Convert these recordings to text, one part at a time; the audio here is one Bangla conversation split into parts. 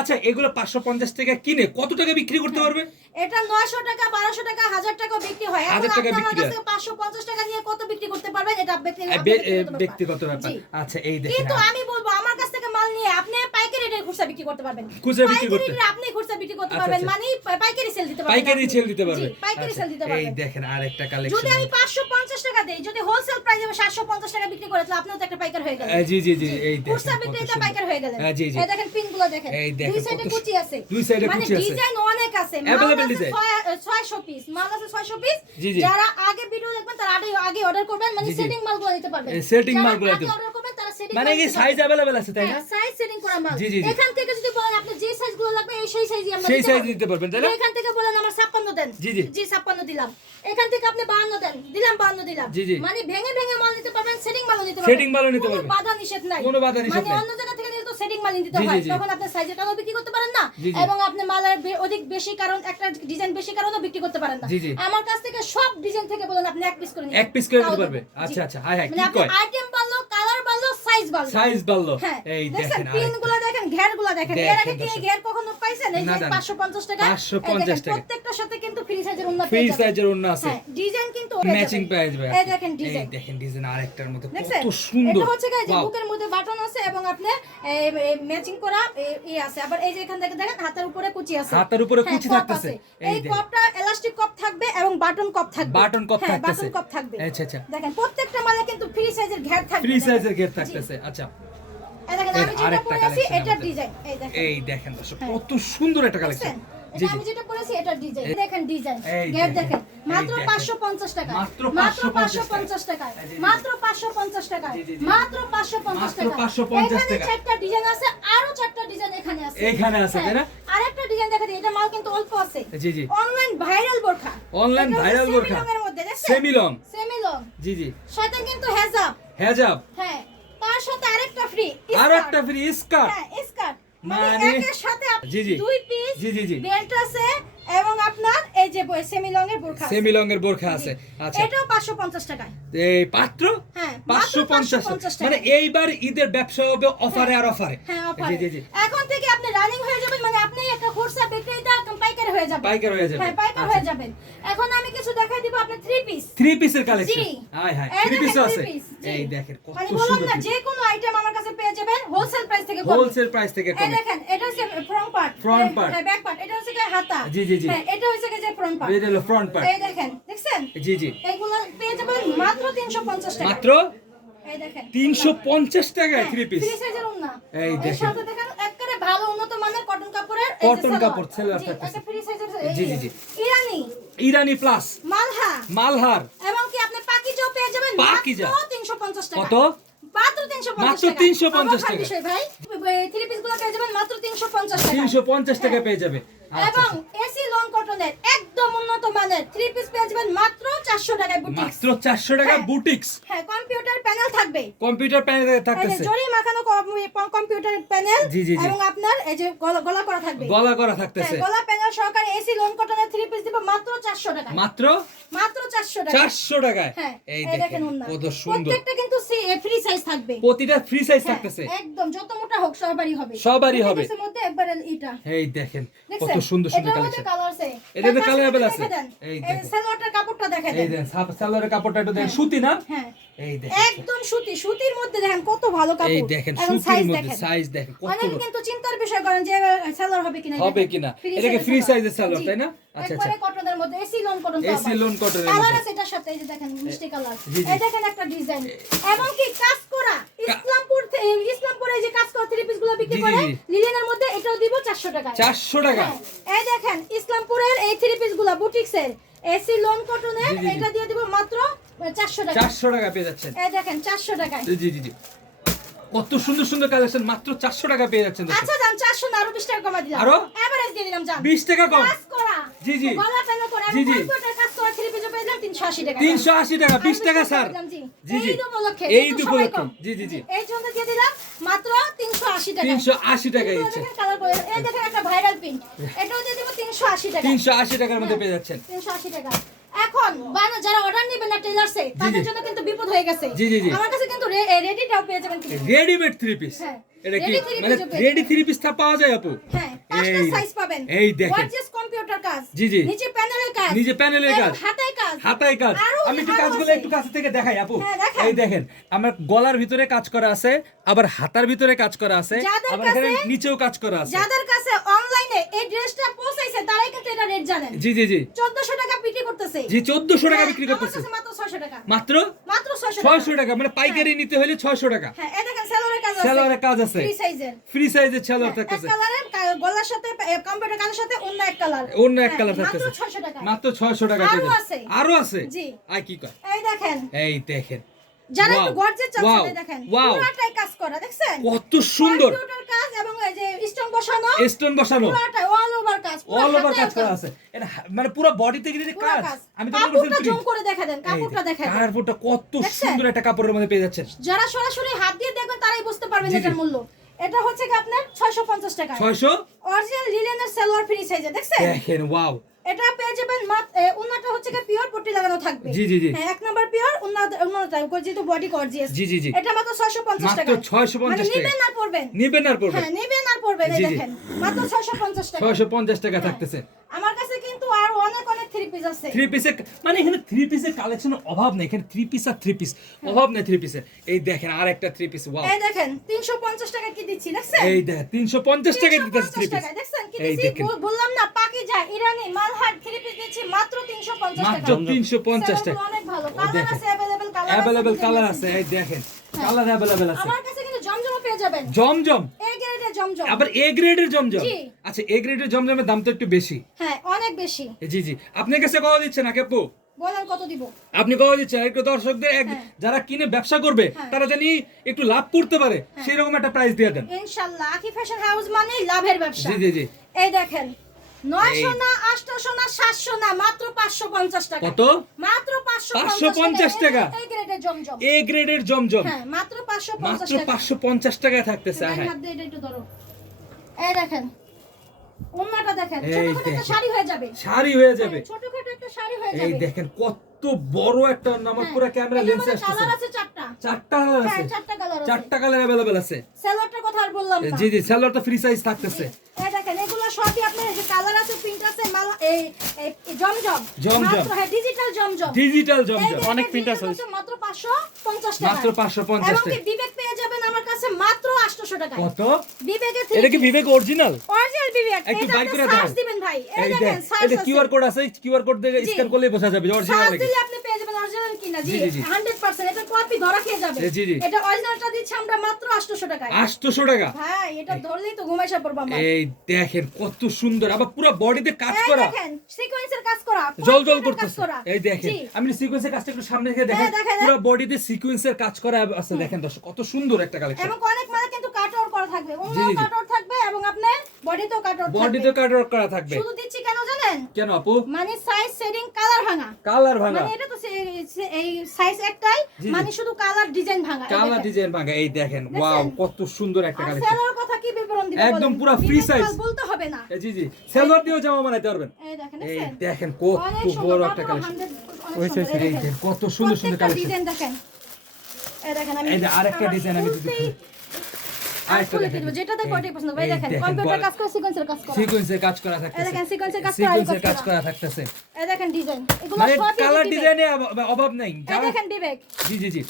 আচ্ছা এগুলো 550 টাকা কিনে কত টাকা বিক্রি করতে পারবে? এটা 900 টাকা 1200 টাকা 1000 টাকা বিক্রি হয়। এখন 1000 টাকা আপনার বিক্রি কাছে 550 টাকা নিয়ে কত বিক্রি করতে পারবেন এটা ব্যক্তিগত ব্যাপার। আচ্ছা এই দেখেন, কিন্তু আমি বলবো আমার কাছ থেকে মাল নিয়ে আপনি পাইকারি রেটে খুচরা বিক্রি করতে পারবেন। খুচরা বিক্রি করতে আপনি খুচরা বিক্রি করতে পারবেন, মানে পাইকারি সেল দিতে পারবেন। পাইকারি সেল দিতে পারবে। পাইকারি সেল দিতে পারবেন। এই দেখেন আরেকটা কালেকশন। যদি আমি 550 টাকা দেই, যদি হোলসেল প্রাইসে 750 টাকা বিক্রি করে তাহলে আপনিও তো একটা পাইকার হয়ে গেলেন। জি জি জি এই দেখেন খুচরা বিক্রেতা পাইকার হয়ে গেলেন। জি জি এই দেখেন পিনগুলো দেখেন, দুই সাইডে কুচি আছে, দুই সাইডে কুচি আছে, মানে ডিজাইন অনেক আছে, अवेलेबल ডিজাইন 600 পিস মাল আছে, 600 পিস। জি জি যারা আগে ভিডিও দেখবেন তারা আগে অর্ডার করবেন, মানে সেটিং মালগুলো নিতে পারবেন। সেটিং মালগুলো নিতে অর্ডার করবেন তারা সেটিং মানে কি সাইজ अवेलेबल আছে তাই না? সাইজ সেটিং করা মাল। জি জি এখান থেকে যদি বলেন আপনি যে সাইজগুলো লাগবে এই সেই সাইজই আমরা সেই সাইজ দিতে পারবেন তাই না? এখান থেকে বলেন আমার 56 দেন, জি জি জি 56 দিলাম। এখান থেকে আপনি 52 দেন, দিলাম 52 দিলাম। জি জি মানে ভেঙে ভেঙে মাল নিতে পারবেন, সেটিং মালও নিতে পারবেন। সেটিং মালও নিতে পারবেন, কোনো বাধা নিষেধ নাই, কোনো বাধা নিষেধ নাই। মানে অন্য জায়গা থেকে নিলে তো সেটিং মাল নিতে জি, হয়, জি, জি। তখন আপনি সাইজের টাকাও বিক্রি করতে পারেন না, জি, জি। এবং আপনি মালের অধিক বেশি কারণ একটা ডিজাইন বেশি কারণও বিক্রি করতে পারেন না। জি, জি। আমার কাছ থেকে সব ডিজাইন থেকে বলেন আপনি এক পিস করে নিতে, এক পিস করে দিতে পারবে। আচ্ছা আচ্ছা হাই হাই মানে কি আপনি কয় আইটেম বাড়লো, কালার বাড়লো, সাইজ বাড়লো, সাইজ বাড়লো। হ্যাঁ এই দেখেন দেখেন পিনগুলো দেখেন, ঘেরগুলো দেখেন। এর আগে কি ঘের কখনো পাইছেন? এই যে না, না, 550 টাকা, 550 টাকা। প্রত্যেকটার সাথে কিন্তু ফ্রি সাইজের ওন্না ফ্রি সাইজের ওন্না আছে, হ্যাঁ ডিজাইন কিন্তু ম্যাচিং পেয়ে যাবে। এই দেখেন ডিজাইন, এই দেখেন ডিজাইন আরেকটার মধ্যে দেখছেন? কত সুন্দর। এটা হচ্ছে যে Wow! বুকের মধ্যে বাটন আছে এবং আপনি ম্যাচিং করা আছে। আবার এই যে এখান থেকে দেখেন হাতের উপরে কুচি আছে, হাতের উপরে হ্যাঁ, কুচি cup থাকতেছে। আছে। এই এই দেখেন কপটা এলাস্টিক কপ থাকবে এবং বাটন কপ থাকবে, বাটন কপ হ্যাঁ, থাকতেছে। বাটন কপ থাকবে। আচ্ছা আচ্ছা দেখেন প্রত্যেকটা মালে কিন্তু ফ্রি সাইজের ঘের থাকবে, ফ্রি দেখেন। সাইজের ঘের জি। থাকতেছে। আচ্ছা এই দেখেন আমি যেটা আরেকটা পরে আছি কালেকশন এটার ডিজাইন, এই দেখেন, এই দেখেন দর্শক হ্যাঁ। কত সুন্দর একটা কালেকশন। দেখছেন? জি এটা জি আমি যেটা পরেছি এটার ডিজাইন, দেখেন ডিজাইন, এই ঘের দেখেন, দেখেন, মাত্র এই দেখেন। 550 টাকা, মাত্র মাত্র 550 550 টাকা, জি, জি। মাত্র 550 টাকা, জি, জি, জি। মাত্র 550 মাত্র টাকা, 550 এখানে টাকা। চারটা ডিজাইন আছে, আরো চারটা ডিজাইন এখানে আছে, এখানে আছে, তাই না? হ্যাঁ, আরেকটা ডিজাইন দেখা দিই, এটা মাল কিন্তু অল্প আছে। জি জি অনলাইন ভাইরাল বোরখা, অনলাইন এটা হচ্ছে ভাইরাল বোরখা, সেমি লংয়ের মধ্যে, দেখছেন? Semi long. সেমি লং, জি জি সাথে কিন্তু হেজাব, হেজাব, হ্যাঁ, তার সাথে আরেকটা ফ্রি, আর একটা ফ্রি স্কার্ট। হ্যাঁ স্কার্ট, মানে মানে একের সাথে জি, জি। দুই পিস জি, জি, জি। বেল্ট আছে এবং আপনার এই যে সেমি লং এর বোরখা আছে। সেমি লং এর বোরখা আছে। আচ্ছা এটাও 550 টাকায়, এই পাত্র হ্যাঁ, মাত্র 550 টাকা। মানে এইবার ঈদের ব্যবসা হবে অফারে আর অফারে। হ্যাঁ জি অফারে। জি জি এখন থেকে আপনি রানিং হয়ে যাবেন, মানে আপনি একটা খুচরা বিক্রেতা পাইকার হয়ে যাবেন, পাইকার হয়ে যাবে। হ্যাঁ পাইকার হয়ে যাবেন। এখন আমি কিছু দেখাই দিব আপনি 3 পিস, থ্রি পিসের কালেকশন। জি। হাই হাই এই থ্রি দেখেন, পিসও আছে। three piece, জি। এই দেখেন কত মানে বললাম সুন্দর না যে কোনো আইটেম আমার কাছে পেয়ে যাবেন হোলসেল প্রাইস থেকে কম। হোলসেল প্রাইস থেকে এই কমে। দেখেন এটা হচ্ছে ফ্রন্ট পার্ট, Front part। হ্যাঁ ব্যাক পার্ট, এটা হচ্ছে কি হাতা, জি, জি, জি। হ্যাঁ এটা হচ্ছে কি যে ফ্রন্ট পার্ট, এই হলো ফ্রন্ট পার্ট। এই দেখেন দেখছেন? জি জি এগুলো পেয়ে যাবেন মাত্র 350 টাকা, মাত্র এই দেখেন 350 টাকায় থ্রি পিস। ফ্রি সাইজের ওন্না। এই এর দেখেন। সাথে দেখেন একেবারে ভালো উন্নত মানের কটন কাপড়ের এই যে কটন সালোয়ার। কাপড় সালোয়ার জি, থাকতেছে। একটা ফ্রি সাইজের জি, জি, জি। ইরানি ইরানি প্লাস মালহা, মালহার এবং কি আপনি পাকিজাও পেয়ে যাবেন পাকিজা। মাত্র 350 টাকা। কত? মাত্র 350 মাত্র টাকা। 350 অবাক টাকা। বিষয় ভাই, থ্রি পিস গুলো পেয়ে যাবেন মাত্র 350 টাকা। 350 টাকা পেয়ে যাবে। আচ্ছা এবং এসি লং কটনের একদম উন্নত মানের থ্রি পিস পেয়ে যাবেন মাত্র 400 টাকায় বুটিক্স। মাত্র 400 টাকা হ্যাঁ। বুটিক্স। হ্যাঁ কম্পিউটার প্যানেল থাকবে, কম্পিউটার প্যানেল এই যে থাকতেছে, জরি মাখানো কম্পিউটার প্যানেল, জি, জি, জি। এবং আপনার এই যে গলা করা থাকবে, গলা করা হ্যাঁ, থাকতেছে। গলা প্যানেল সহকারে এসি লং কটনের থ্রি পিস দিব মাত্র 400 টাকা, মাত্র মাত্র 400 টাকা। 400 টাকায়। হ্যাঁ এই এই দেখেন দেখেন ওন্না। কত সুন্দর। প্রত্যেকটা কিন্তু ফ্রি সাইজ থাকবে, প্রতিটা ফ্রি সাইজ হ্যাঁ, থাকতেছে। একদম যত মোটা হোক সবারই হবে, সবারই হবে। এর মধ্যে একবারে এটা এই দেখেন কত দেখছেন? সুন্দর সুন্দর এটার মধ্যে কালেকশন। কালার আছে, এটার মধ্যে তার কালার পাশে अवेलेबल দেখে আছে। দেন। এই এই দেখেন। সালোয়ারটার কাপড়টা দেখে এই দেন, দেখেন সালোয়ারের কাপড়টা একটু দেখেন, হ্যাঁ। সুতি না? হ্যাঁ এই দেখেন একদম সুতির মধ্যে দেখেন কত ভালো কাপড়, এই দেখেন এবং সুতির সাইজ মধ্যে দেখেন। সাইজ দেখেন কত অনেকে কিন্তু চিন্তার বিষয় করেন যে সালোয়ার হবে কিনা, হবে দেখেন। কিনা। Free এটা কি size ফ্রি সালোয়ার। সাইজের সালোয়ার জি। তাই না? আচ্ছা আচ্ছা। একবারে কটনের মধ্যে এসি লোন কটন তো এসি লোন কটনের কালার মধ্যে। আছে এটার সাথে, এই যে দেখেন মিষ্টি কালার, জি, জি। এই দেখেন একটা ডিজাইন, এবং কি কাজ করা ইসলামপুরে এই যে কাজ করা থ্রি পিস গুলো বিক্রি জি, জি, করে জি। লিলেনের মধ্যে এটাও দিব 400 টাকা। 400 টাকা। এই দেখেন ইসলামপুরের এই থ্রি পিস গুলো বুটিক্সের এসি লোন কটনের, জি, জি, জি। এটা দিয়ে দিব মাত্র 400 টাকা। 400 টাকা পেয়ে যাচ্ছেন। এই দেখেন 400 টাকায়। জি জি জি। কত সুন্দর সুন্দর কালেকশন মাত্র 400 টাকা পেয়ে যাচ্ছেন দর্শক। আচ্ছা জান 400 না আরো 20 টাকা কমা দিলাম, আরো? এভারেজ দিয়ে দিলাম জান 20 টাকা কম। কাজ করা, জি, জি। গলা প্যানেল করা, জি, এবং জি। কম্পিউটার কাজ করা থ্রি পিসও পেয়ে দিলাম 380 টাকা। 380 টাকা 20 টাকা স্যার। জি জি জি। এই উপলক্ষে, এই যেহেতু উপলক্ষে। সময় কম। জি জি জি। এই জন্য দিয়ে দিলাম মাত্র 380 টাকা। 380 টাকা দিচ্ছেন। দেখেন কালার করে, এই দেখেন একটা ভাইরাল পিন, এটাও দিয়ে দিব 380 টাকা। 380 টাকার মধ্যে পেয়ে যাচ্ছেন। 380 টাকা। এখন যারা অর্ডার নেবেন না টেলার্সে, তাদের জন্য কিন্তু বিপদ হয়ে গেছে। জি, জি, জি। আমার কাছে কিন্তু রেডিটাও পেয়ে যাবেন কিন্তু। Readymade three piece. হ্যাঁ এটা কি Ready three মানে piece-ও পেয়ে রেডি যাবেন। 3 পিস তা পাওয়া যায় আপু? হ্যাঁ, 5টা এই- সাইজ পাবেন। এই দেখেন। গর্জিয়াস কম্পিউটার কাজ। জি, জি। নিচে প্যানেলের কাজ। নিজে প্যানেলের এবং কাজ, হাতায় কাজ। হাতায় কাজ। আরো আমি একটু আরো কাজগুলো আছে। একটু কাছ থেকে দেখাই আপু। হ্যাঁ, দেখান। এই দেখেন আমার গলার ভিতরে কাজ করা আছে, আবার হাতার ভিতরে কাজ করা আছে, যাদের আবার এখানে কাছে- নিচেও কাজ করা আছে। যাদের কাছে অনলাইনে এই ড্রেসটা পৌঁছাইছে তারাই কিন্তু এটা রেট জানেন। জি জি জি 1400 টাকা বিক্রি করতেছে। জি 1400 টাকা হ্যাঁ, বিক্রি আমার করতেছে। কাছে মাত্র 600 টাকা। মাত্র মাত্র 600 600 টাকা, মানে পাইকারি নিতে হলে 600 টাকা। হ্যাঁ, এই দেখেন সেলোয়ারের কাজ আছে। সেলোয়ারের কাজ আছে, ফ্রি সাইজের। ফ্রি সাইজের সেলোয়ার এক থাকতেছে, কালারের গলার সাথে কম্পিউটার কাজের সাথে অন্য এক কালার। অন্য এক হ্যাঁ, কালার মাত্র থাকতেছে। 600 টাকা। মাত্র 600 টাকা আরো পেয়ে যাবেন। আছে। আরো আছে? জি। আই কি কয়? এই দেখেন এই দেখেন যারা Wow, একটু গর্জিয়াস wow, চাচ্ছেন এই দেখেন wow। পুরোটাই কাজ করা দেখছেন কত সুন্দর কম্পিউটার কাজ এবং এই যে স্টোন বসানো স্টোন বসানো, পুরোটাই অল ওভার কাজ পুরো অল ওভার হাতের কাজ করা আছে। এটা মানে পুরো বডিতে কিন্তু পুরো কাজ। কাজ আমি তো কাপড়টা বলছিলাম জুম করে দেখা দেন কাপড়টা দেখেন কাপড়টা কত দেখছেন? সুন্দর একটা কাপড়ের মধ্যে পেয়ে যাচ্ছেন। যারা সরাসরি হাত দিয়ে দেখবেন তারাই বুঝতে পারবেন জি, জি। এটার মূল্য এটা হচ্ছে কি আপনার 650 টাকা 600 অরিজিনাল লিলেনের সালোয়ার ফ্রি সাইজে দেখছেন দেখেন ওয়াও। এটা পেয়ে যাবেন উন্নাটা হচ্ছে কি পিওর পট্টি লাগানো থাকবে জি, জি, জি। হ্যাঁ এক নাম্বার পিওর উন্নাটা যেহেতু বডি গর্জিয়াস জি, জি, জি। এটা মাত্র 650 টাকা মাত্র 650 মানে টাকা। নিবেন আর পড়বেন নিবেন আর পড়বেন। হ্যাঁ নিবেন আর পড়বেন এই জি, জি। দেখেন মাত্র 650 টাকা 650 টাকা থাকতেছে। আমার কাছে কিন্তু আর অনেক অনেক থ্রি পিস আছে 3 পিসে মানে এখানে 3 পিসের কালেকশনের অভাব নেই, এখানে 3 পিস আর 3 পিস অভাব নেই 3 পিসের। এই দেখেন আরেকটা 3 পিস ওয়াও। এই দেখেন 350 টাকা কি দিচ্ছি দেখছেন এই দেখেন 350 টাকা দিতেছে 3 পিস। টাকা দেখছেন কি এই দিছি দেখেন বললাম না পাকিজা ইরানি মালহার থ্রি পিস দিচ্ছি মাত্র 350 টাকা মাত্র 350 টাকা। অনেক ভালো এই কালার দেখেন। আছে अवेलेबल কালার অ্যাভেলেবল কালার আছে, এই দেখেন কালার অ্যাভেলেবল আছে। আমার কাছে কিন্তু জমজমও পেয়ে যাবেন জমজম, এই গ্রেডের জমজম আবার এ গ্রেডের জমজম। জি। আচ্ছা এ গ্রেডের জমজমের দাম তো একটু বেশি। হ্যাঁ অনেক বেশি জি জি আপনার কাছে কত দিচ্ছেন আপু? বলেন কত দিব আপনি কত দিচ্ছেন একটু দর্শকদের হ্যাঁ। যারা কিনে ব্যবসা করবে হ্যাঁ। তারা জানি একটু লাভ করতে পারে সেই রকম একটা প্রাইস দিয়ে দেন। ইনশাআল্লাহ আকি ফ্যাশন হাউস মানে লাভের ব্যবসা জি জি জি এই দেখেন 900 না 800 না 700 না মাত্র 550 টাকা কত? মাত্র 550 টাকা। এই গ্রেডের জমজম এ গ্রেডের জমজম হ্যাঁ মাত্র 550 মাত্র টাকা 550 টাকা থাকতেছে। দেখেন, হ্যাঁ হাত দিয়ে এটা একটু ধরো এই দেখেন ওন্নাটা দেখেন এই ছোটখাটো একটা দেখেন। শাড়ি হয়ে যাবে শাড়ি হয়ে যাবে। হ্যাঁ, ছোটখাটো একটা শাড়ি হয়ে এই যাবে দেখেন কত বড় একটা নামাজ পুরো ক্যামেরা লেন্সে আসছে। কালার আছে চারটা চারটা কালার হ্যাঁ আছে, চারটা কালার আছে চারটা কালার अवेलेबल আছে। সেলোয়ারটার কথা আর বললাম না জি জি সেলর তো ফ্রি সাইজ থাকতেছে। এই দেখেন এগুলো সবই আপনার যে কালার আছে প্রিন্ট আছে মাল এই এই জমজম জমজম। মাত্র হ্যাঁ ডিজিটাল জমজম ডিজিটাল এই জমজম যে অনেক print digital আছে। হচ্ছে মাত্র 550 টাকা মাত্র 550 এবং কি টাকা। বিবেক পেয়ে যাবেন আমার কাছে মাত্র 800 টাকা কত? বিবেকের এটা কি বিবেক অরিজিনাল? অরিজিনাল বিবেক একটু এটা বাইর আপনি করে সার্চ দেখান। দিবেন ভাই এই এই দেখেন দেখ সার্চ এটা আছে কিউআর কোড আছে, কিউআর কোড দিয়ে জি। স্ক্যান করলেই বোঝা যাবে যে অরিজিনাল সার্চ নাকি। দিলে আপনি পেয়ে যাবেন অরিজিনাল কিনা জি জি, জি, জি। 100% এটা কপি ধরা খেয়ে যাবে জি, জি। এটা অরিজিনালটা দিচ্ছি আমরা মাত্র 800 টাকায় 800 টাকা। হ্যাঁ এটা ধরলেই তো ঘুমাইসা পড়বা আমরা এই দেখেন কত সুন্দর, আবার পুরো বডিতে কাজ এই করা, দেখেন সিকোয়েন্সের কাজ করা জল জল কম্পিউটার কাজ করতেছে। করা। এই দেখেন জি। আমি সিকোয়েন্সের কাজটা একটু সামনে থেকে দেখেন, হ্যাঁ, দেখেন। পুরো বডিতে সিকোয়েন্সের কাজ করা আছে। দেখেন দর্শক কত সুন্দর একটা কালেকশন। এবং অনেক মানে কিন্তু কাট আউট করা থাকবে জি, অন্য জি। কাট আউট থাকবে এবং আপনার বডিতেও কাট আউট বডিতে থাকবে কাট আউট করা থাকবে। শুধু দিচ্ছি কেন জানেন কেন আপু? মানে সাইজ সেটিং কালার ভাঙা কালার ভাঙা, মানে এটা তো এই সাইজ একটাই জি, জি। মানে শুধু কালার ডিজাইন ভাঙা এই কালার দেখেন। ডিজাইন ভাঙা। এই দেখেন দেখছেন? ওয়াও কত সুন্দর একটা আর কালেকশন। সেলোর কথা কি বিবরণ দিব একদম বলেন? পুরো free বিবেক size। পাল বলতে হবে না জি জি সেলর দিয়েও জামা বানাইতে পারবেন। এই দেখেন এই দেখছেন? দেখেন কত অনেক বড় সুন্দর, একটা মাত্র কালেকশন। 100 অনেক ওই সুন্দর, size এই এই দেখেন। দেখেন কত সুন্দর সুন্দর প্রত্যেকটা কালেকশন। ডিজাইন দেখেন এই দেখেন আমি এই যে আরেকটা আমার ডিজাইন আমি খুলতেই- আর আরেকটা খুলে দেখেন। দিব, যেটা দেখো ওটাই পছন্দ। ভাই এই দেখেন দেখেন, কম্পিউটার বল- কাজ করে সিকোয়েন্সের কাজ করা সিকোয়েন্সের কাজ করা এই থাকতেছে। দেখেন সিকোয়েন্সের কাজ করা সিকোয়েন্সের কাজ করা থাকতেছে। এই দেখেন ডিজাইন এগুলো মানে সবই কালার বিবেক। ডিজাইনে অভাব নাই। এই যারা দেখেন বিবেক জি জি জি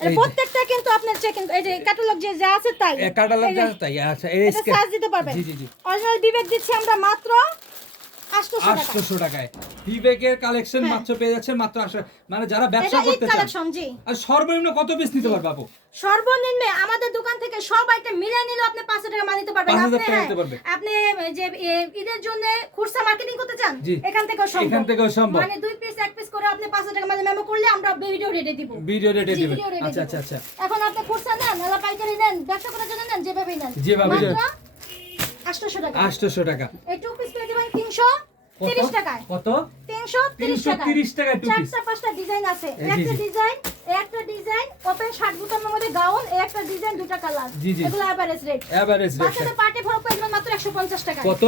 এটা এই যে। প্রত্যেকটা কিন্তু আপনার চেকিং এই যে ক্যাটালগ যে যা আছে তাই ক্যাটালগ এই যে, তাই আচ্ছা এই এটা সার্চ দিতে পারবেন জি জি জি অরিজিনাল বিবেক দিচ্ছি আমরা মাত্র 800 টাকা 800 টাকায় বিবেকের কালেকশন হ্যাঁ। মাত্র পেয়ে যাচ্ছেন মাত্র 800। মানে যারা ব্যবসা এটা ঈদ করতে চান কালেকশন জি আর সর্বনিম্ন কত পিস নিতে পারবে আপু? সর্বনিম্ন আমাদের দোকান থেকে সব আইটেম মিলাই নিলে আপনি 500 টাকা মাল নিতে পারবেন 5,000 আপনি টাকা হ্যাঁ, নিতে পারবে। আপনি যে ঈদের জন্য খুচরা মার্কেটিং করতে চান জি। এখান থেকেও সম্ভব এখান থেকেও সম্ভব। মানে 2 পিস 1 পিস করে আপনি 500 টাকা মানে মেমো করলে আমরা ভিডিও রেটে দিব ভিডিও রেটে জি, দিবেন। video rate এ আচ্ছা দিব। আচ্ছা আচ্ছা এখন আপনি খুচরা নেন নালা পাইকারি নেন ব্যবসা করার জন্য নেন যেভাবেই নেন যেভাবে মাত্র নেন। 800 টাকা 800 টাকা। এই 2 পিস পেয়ে যাবেন 330 টাকায় কত? 330 টাকা 330 টাকায় 2 পিস। চারটা পাঁচটা ডিজাইন আছে এই জি, একটা জি। ডিজাইন একটা ডিজাইন ওপেন শার্ট বুতামের মধ্যে গাউন একটা ডিজাইন দুটো কালার জি, জি। এগুলো এভারেজ রেট এভারেজ রেট বাচ্চাদের পার্টি ফ্রক পেয়ে যাবেন মাত্র 150 টাকা কত?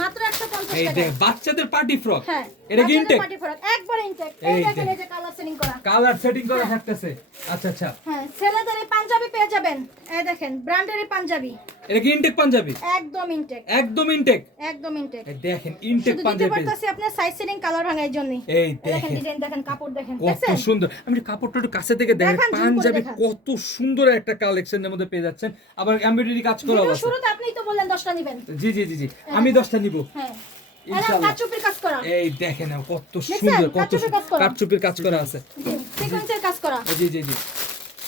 মাত্র 150 350 এই টাকা। দেখ বাচ্চাদের পার্টি ফ্রক, হ্যাঁ, এটা কি বাচ্চাদের ইনটেক? party frock, একবারে ইনটেক। এই এই দেখেন দেখ। এই যে কালার সেটিং করা। কালার সেটিং করা থাকতেছে। আচ্ছা আচ্ছা, হ্যাঁ, ছেলেদের এই পাঞ্জাবি পেয়ে যাবেন। এই দেখেন ব্র্যান্ডের এই পাঞ্জাবি, এটা কি ইনটেক পাঞ্জাবি? একদম ইনটেক, একদম ইনটেক। একদম ইনটেক। এই দেখেন ইনটেক শুধু দিতে পাঞ্জাবি। পারতাছি আপনার সাইজ সেটিং কালার ভাঙার জন্য। এই দেখেন দেখেন ডিজাইন দেখেন, কাপড় দেখেন, কত দেখছেন? সুন্দর। আমি একটু কাপড়টা একটু কাছে থেকে দেখেন, দেখান, zoom করে পাঞ্জাবি দেখান। কত সুন্দর একটা কালেকশনের মধ্যে পেয়ে যাচ্ছেন, আবার এমব্রয়ডারি কাজ করা ভিডিও আছে। শুরুতে আপনিই তো বললেন 10টা নেবেন। জি জি জি জি, আমি 10টা নিব হ্যাঁ, এটা ইনশাআল্লাহ। কাচুপির কাজ করা। এই দেখেন কত দেখছেন? সুন্দর, কত কারচুপির কাজ করা। কারচুপির কাজ করা আছে। জি, সিকোয়েন্সের কাজ করা। জি জি জি,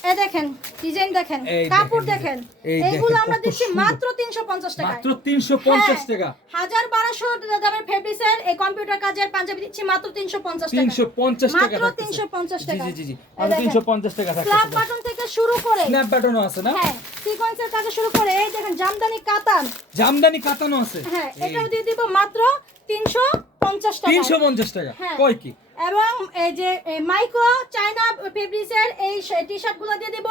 এই দেখেন ডিজাইন দেখেন, এই কাপড় দেখেন, দেখেন। এই এইগুলো দেখেন, আমরা কত দিচ্ছি সুন্দর। মাত্র 350 টাকা। মাত্র 350 টাকা। 1200 দামের ফেব্রিক্সের এই কম্পিউটার কাজের পাঞ্জাবি দিচ্ছি মাত্র 350 টাকা। 350 টাকা মাত্র থাকতেছে। 350 জি টাকা। জি জি জি, এই আর দেখেন। 350 টাকা স্ল্যাব থাকতেছে। বাটন থেকে শুরু করে, স্ন্যাপ বাটনও আছে না? হ্যাঁ, সিকোয়েন্সের কাজে শুরু করে এই দেখেন জামদানি কাতান, জামদানি কাতানো আছে। হ্যাঁ, এই এটাও দিয়ে দিব মাত্র 350 টাকা। 350 টাকা। হ্যাঁ। কয় কি? এবং এই যে মাইক্রো চায়না ফেব্রিক্সের এই টি-শার্ট গুলো দিয়ে দিব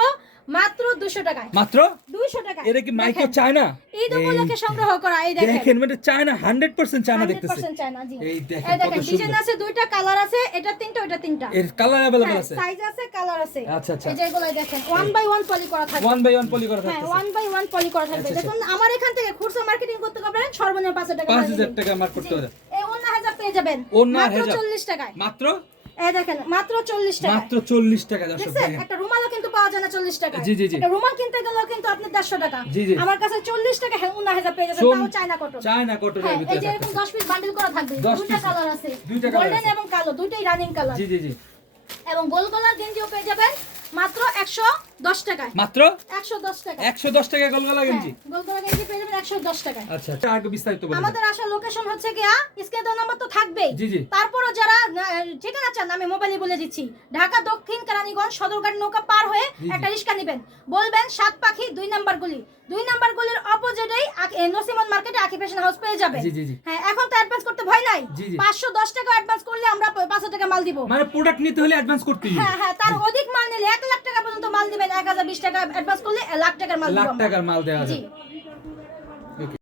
মাত্র 200 টাকায়। মাত্র 200 টাকা। এটা কি মাইক্রো দেখেন, চায়না? ঈদ উপলক্ষে সংগ্রহ করা। এই দেখেন দেখেন মানে চায়না 100% চায়না দেখতেছে। 100% চায়না, জি। এই দেখেন এই কত দেখেন ডিজাইন সুন্দর। আছে, দুইটা কালার আছে, এটা তিনটা ওটা তিনটা। এর কালার अवेलेबल হ্যাঁ, আছে। সাইজ আছে, কালার আছে। আচ্ছা, আচ্ছা। এই যে এগুলো দেখেন 1 বাই 1 পলি করা থাকবে। 1 বাই 1 পলি করা হ্যাঁ, থাকতেছে। 1 বাই 1 পলি করা থাকবে। আচ্ছা, আচ্ছা। দেখুন আমার এখান থেকে খুচরা মার্কেটিং করতে পারবেন সর্বনিম্ন 5000 টাকা। 5000 টাকা মার্ক করতে হবে। এই ওন্না হাজার পেয়ে যাবেন ওন্না মাত্র হাজার। 40 টাকায়। মাত্র এই দেখেন মাত্র 40 টাকা। মাত্র 40 টাকা দর্শক দেখছেন দেখেন। একটা রুমালও কিন্তু পাওয়া যায় না 40 টাকা। জি, জি, জি। একটা রুমাল কিনতে গেলেও কিন্তু আপনি 150 টাকা। জি, জি। আমার কাছে 40 টাকা হ্যাঁ 9000 পেয়ে যাবেন, তাও চায়না কটন। চায়না কটনের হ্যাঁ, এই ভিতরে যে এরকম থাকতেছে। 10 পিস বান্ডেল করা থাকবে। 10 দুইটা piece। কালার আছে, দুইটা colour গোল্ডেন আছে। এবং কালো, দুইটাই রানিং কালার। জি জি জি, এবং গোল গলার গেঞ্জিও পেয়ে যাবেন মাত্র 110 টাকায়। মাত্র 110 টাকা। 110 টাকা গোলগলা গেঞ্জি। গোল গলার গেঞ্জি পেয়ে যাবেন 110 টাকায়। আচ্ছা, আগে বিস্তারিত বলুন। আমাদের আসার লোকেশন হচ্ছে গিয়া স্ক্রিনে দেওয়া নাম্বার তো থাকবেই। জি, জি। তারপরও যারা ঠিকানা চান আমি মোবাইলে বলে দিচ্ছি, ঢাকা দক্ষিণ কেরানীগঞ্জ সদরঘাট নৌকা পার হয়ে জি, জি। একটা রিক্সা নেবেন, বলবেন সাত পাখি 2 নাম্বার গলি। 2 নাম্বার গলির অপোজিটেই নসিমন মার্কেটে আকি ফ্যাশন হাউস পেয়ে যাবেন। জি, জি, জি। হ্যাঁ, এখন তো অ্যাডভান্স করতে ভয় নাই। জি, জি। 510 টাকা অ্যাডভান্স করলে আমরা 500 টাকা মাল দিব। মানে প্রোডাক্ট নিতে হলে অ্যাডভান্স করতেই হবে। হ্যাঁ হ্যাঁ, তার অধিক মাল নিলে 1 লাখ টাকা পর্যন্ত মাল দিবেন। 1020 টাকা অ্যাডভান্স করলে 1 লাখ টাকার মাল দিব লাখ আমরা। টাকার মাল দেওয়া জি। যায়।